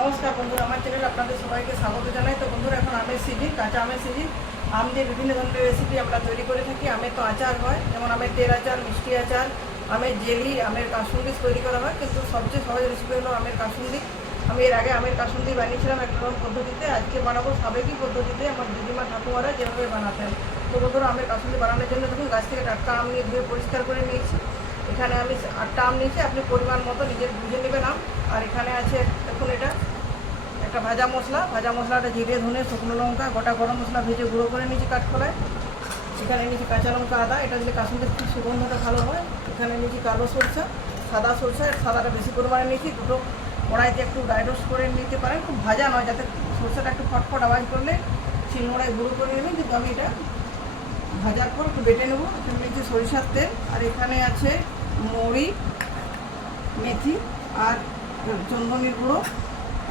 নমস্কার বন্ধুরা, আমার চ্যানেলে আপনাদের সবাইকে স্বাগত জানাই। তো বন্ধুরা, এখন আমের সিজন কাঁচা আমের সিজন আম দিয়ে বিভিন্ন ধরনের রেসিপি আমরা তৈরি করে থাকি। আমের তো আচার হয়, যেমন আমের তেল আচার, মিষ্টি আচার, আমের জেলি, আমের কাসুন্দি তৈরি করা হয়। কিন্তু সবচেয়ে সহজ রেসিপি হলো আমের কাসুন্দি আমি এর আগে আমের কাসুন্দি বানিয়েছিলাম এক রকম পদ্ধতিতে। আজকে বানাবো সাবেকি পদ্ধতিতে আমার দিদিমা ঠাকুমারা যেভাবে বানাতেন। তো বন্ধুরা, আমের কাসুন্দি বানানোর জন্য দেখুন, গাছ থেকে টাটকা আম নিয়ে ধুয়ে পরিষ্কার করে নিয়েছি। এখানে আমি আম নিয়েছি, আপনি পরিমাণ মতো নিজের বুঝে নেবেন আর এখানে আছে, দেখুন এটা, একটা ভাজা মশলা। ভাজা মশলাটা জিরে, ধনে, শুকনো লঙ্কা, গোটা গরম মশলা ভেজে গুঁড়ো করে নিয়েছি কাঠখোলায় এখানে নিয়েছি কাঁচা লঙ্কা আদা, এটা দিলে কাশ্মীরের খুব সুগন্ধটা ভালো হয়। এখানে নিয়েছি কালো সরষা, সাদা সরষা সাদাটা বেশি পরিমাণে নিয়েছি। দুটো কড়াইতে একটু ড্রাই রোস্ট করে নিতে পারেন। খুব ভাজা নয়, যাতে সরষাটা একটু ফটফট আওয়াজ করলে শিলনোড়ায় গুঁড়ো করে নেবেন। কিন্তু আমি এটা ভাজার পর একটু বেটে নেব। এখানে নিয়েছি সরিষার তেল। আর এখানে আছে মৌরি মেথি আর চন্দনির গুঁড়ো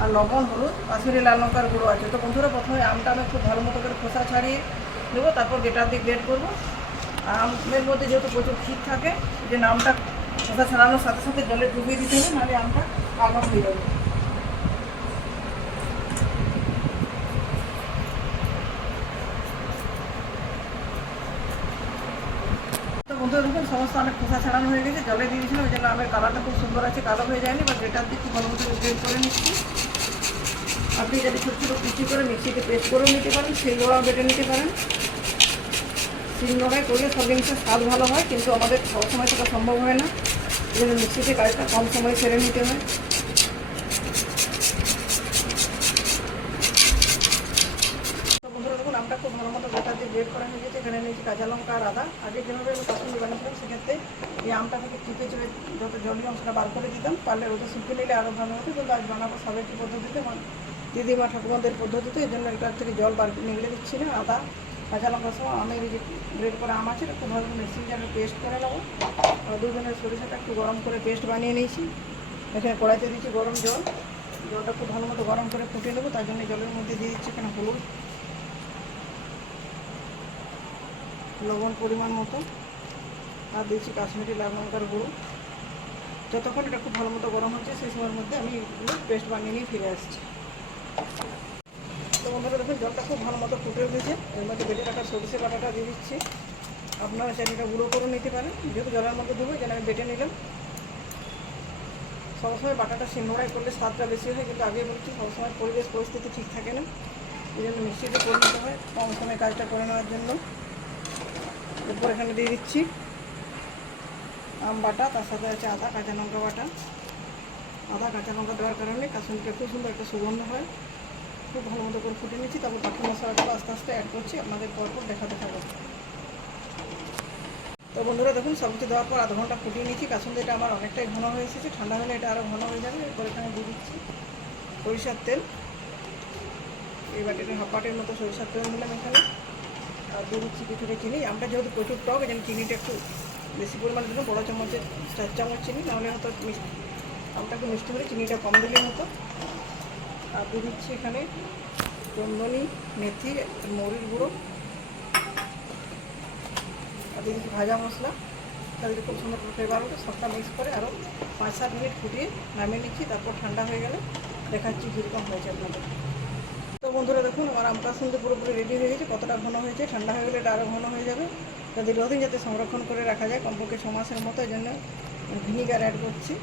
আর লবণ হলুদ, কাশ্মীরি লাল লঙ্কার গুঁড়ো আছে। তো বন্ধুরা, প্রথমে আমটা আমি খুব ভালো মতো করে খোসা ছাড়িয়ে দেবো তারপর গেটার দিয়ে গ্রেড করব। আর আমের মধ্যে যেহেতু প্রচুর ঠিক থাকে, যে নামটা খোসা ছাড়ানোর সাথে সাথে জলে ডুবিয়ে দিতে হবে, নাহলে আমটা কালো হয়ে যাবে। বন্ধুরা দেখুন, সমস্ত অনেক খোসা ছাড়ানো হয়ে গেছে, জলে দিয়ে দিয়েছিলাম ওই জন্য আমের কালারটা খুব সুন্দর আছে, কালো হয়ে যায়নি বা গ্রেটার দিয়ে খুব ভালো মতো গ্রেড করে নিচ্ছি। আপনি যদি ছোটো ছোটো কুচি করে মিক্সিতে পেস্ট করেও নিতে পারেন, সেই নোড়াও বেটে নিতে পারেন। শিল নোড়ায় করলে সব জিনিসের স্বাদ ভালো হয়, কিন্তু আমাদের সবসময় সেটা সম্ভব হয় না। এই জন্য মিক্সিতে কাজটা কম সময় সেরে নিতে হয়। বন্ধুরা খুব ভালো মতো গোটা দিয়ে গ্রেড করা গেছে। এখানে নিয়েছি কাঁচা লঙ্কা আর আদা, আগে যেভাবে পছন্দ বানিয়েছিলাম, সেক্ষেত্রে এই আমটা থেকে চিপে চিপে যত জলীয় অংশটা বার করে দিতাম পারলে ওটা শুকিয়ে নিলে আরও ভালো হতো। কিন্তু আজ বানাবো সাবেকি পদ্ধতিতে আমার দিদিমা ঠাকুমাদের পদ্ধতিতে, এই জন্য এটার থেকে জল বার নিগড়ে দিচ্ছি না। আদা, কাঁচা লঙ্কা সহ আমের যে গ্রেড করে আম আছে, খুব ভালো মিক্সিং জারে পেস্ট করে নেব। দুজনের সরিষাটা একটু গরম করে পেস্ট বানিয়ে নিয়েছি। এখানে কড়াইতে দিচ্ছি গরম জল। জলটা খুব ভালো মতো গরম করে ফুটিয়ে নেব, তার জন্য জলের মধ্যে দিয়ে দিচ্ছি এখানে হলুদ লবণ পরিমাণ মতো। আর দিয়েছি কাশ্মীরি লাল লঙ্কার গুঁড়ো। যতক্ষণ এটা খুব ভালো মতো গরম হচ্ছে, সেই সময়ের মধ্যে আমি এগুলো পেস্ট বানিয়ে নিয়ে ফিরে আসছি। তো বন্ধুরা, দেখুন, জলটা খুব ভালো মতো ফুটে উঠেছে। এর মধ্যে বেটে রাখা সরষে বাটাটা দিয়ে দিচ্ছি। আপনারা চাটনিটা গুঁড়ো করে নিতে পারেন। যেহেতু জলের মধ্যে দেবো যেন আমি বেটে নিলাম। সবসময় বাটাটা শিলনোড়াই করলে স্বাদটা বেশি হয়, কিন্তু আগে বলছি সবসময় পরিবেশ, পরিস্থিতি ঠিক থাকে না। এই জন্য মিক্সিতে করে নিতে হয়, কম সময় কাজটা করে নেওয়ার জন্য। এরপর এখানে দিয়ে দিচ্ছি। আম বাটা, তার সাথে আছে আদা, কাঁচা লঙ্কা বাটা। আদা, কাঁচা লঙ্কা দেওয়ার কারণে কাসুনটা খুব সুন্দর একটা সুগন্ধ হয়। খুব ভালো মতো করে ফুটে নিচ্ছি তারপর বাকি মশলাগুলো আস্তে আস্তে অ্যাড করছি। আপনাদের পরপর দেখাতে থাকব তো বন্ধুরা, দেখুন সবজি দেওয়ার পর আধ ঘণ্টা ফুটিয়ে নিচ্ছি কাসুন্দিটা আমার অনেকটাই ঘন হয়ে এসেছে। ঠান্ডা হলে এটা আরও ঘন হয়ে যাবে। এরপর এখানে দিয়ে দিচ্ছি সরিষার তেল। এই বাটিতে হাফ মতো সরিষার তেল দিলাম এখানে। দিয়ে দিচ্ছি কিছুটা চিনি আমরা যেহেতু প্রচুর টক জন্য চিনিটা একটু বেশি পরিমাণে দিলাম। বড়ো চামচের চার চামচ চিনি, নাহলে হয়তো মিষ্টি আমটা একটু মিষ্টি হলে চিনিটা কম দিলেই হতো। আর দিয়ে দিচ্ছি এখানে চন্দনি, মেথি মরির গুঁড়ো। আর দিয়ে দিচ্ছি ভাজা মশলা। তাদের খুব সুন্দর ফ্লেভার হতো সবটা মিক্স করে আরও পাঁচ সাত মিনিট ফুটিয়ে নামিয়ে নিচ্ছি, তারপর ঠান্ডা হয়ে গেলে দেখাচ্ছি কীরকম হয়েছে আপনাদের। বন্ধুরা দেখুন, আমার আমটা শুনতে পুরোপুরি রেডি হয়ে গেছে, কতটা ঘন হয়েছে, ঠান্ডা হয়ে গেলে এটা আরও ঘন হয়ে যাবে। তা দীর্ঘদিন যাতে সংরক্ষণ করে রাখা যায়, কমপক্ষে ছ মাসের মতো এই জন্য ভিনিগার অ্যাড করছি।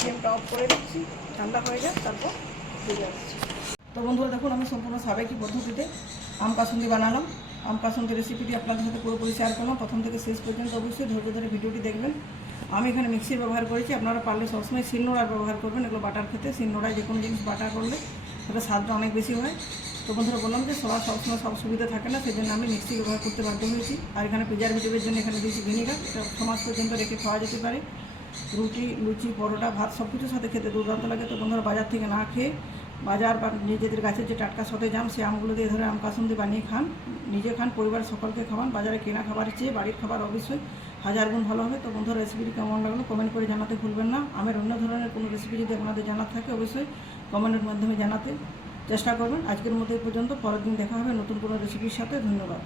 ফ্লেমটা অফ করে দিচ্ছি, ঠান্ডা হয়ে যায় তারপর ফিরে আসছি। তো বন্ধুরা দেখুন, আমি সম্পূর্ণ সাবেকি পদ্ধতিতে আম কাসুন্দি বানালাম। আম কাসুন্দি রেসিপিটি আপনাদের সাথে পুরোপুরি শেয়ার করলাম। প্রথম থেকে শেষ পর্যন্ত অবশ্যই ধৈর্য ধরে ভিডিওটি দেখবেন। আমি এখানে মিক্সির ব্যবহার করেছি, আপনারা পারলে সবসময় শিলনোড়ার ব্যবহার করবেন, এগুলো বাটার খেতে। শিলনোড়ায় যে কোনো জিনিস বাটা করলে সেটা স্বাদটা অনেক বেশি হয়। তো বন্ধুরা বললাম যে, সবার সবসময় সব সুবিধা থাকে না সেই জন্য আমি মিক্সি ব্যবহার করতে বাধ্য হয়েছি। আর এখানে প্রিজারভেটিভের জন্য এখানে দিয়েছি ভিনিগার এটা সমাজ পর্যন্ত রেখে খাওয়া যেতে পারে। রুটি, লুচি, পরোটা, ভাত সব কিছুর সাথে খেতে দুর্দান্ত লাগে। তো বন্ধুরা বাজার থেকে না খেয়ে বাজার বা নিজেদের গাছের যে টাটকা সতেজ আম সেই আমগুলো দিয়ে ধরে আম কাসুন্দি বানিয়ে খান। নিজে খান পরিবার সকলকে খাওয়ান। বাজারে কেনা খাবারের চেয়ে বাড়ির খাবার অবশ্যই হাজার গুণ ভালো হবে। তো বন্ধুরা রেসিপিটি কেমন লাগল কমেন্ট করে জানাতে ভুলবেন না। আমের অন্য ধরনের কোনো রেসিপি যদি আপনাদের জানার থাকে, অবশ্যই কমেন্টের মাধ্যমে জানাতে চেষ্টা করবেন। আজকের মতো এই পর্যন্ত। পরের দিন দেখা হবে নতুন কোনো রেসিপির সাথে। ধন্যবাদ।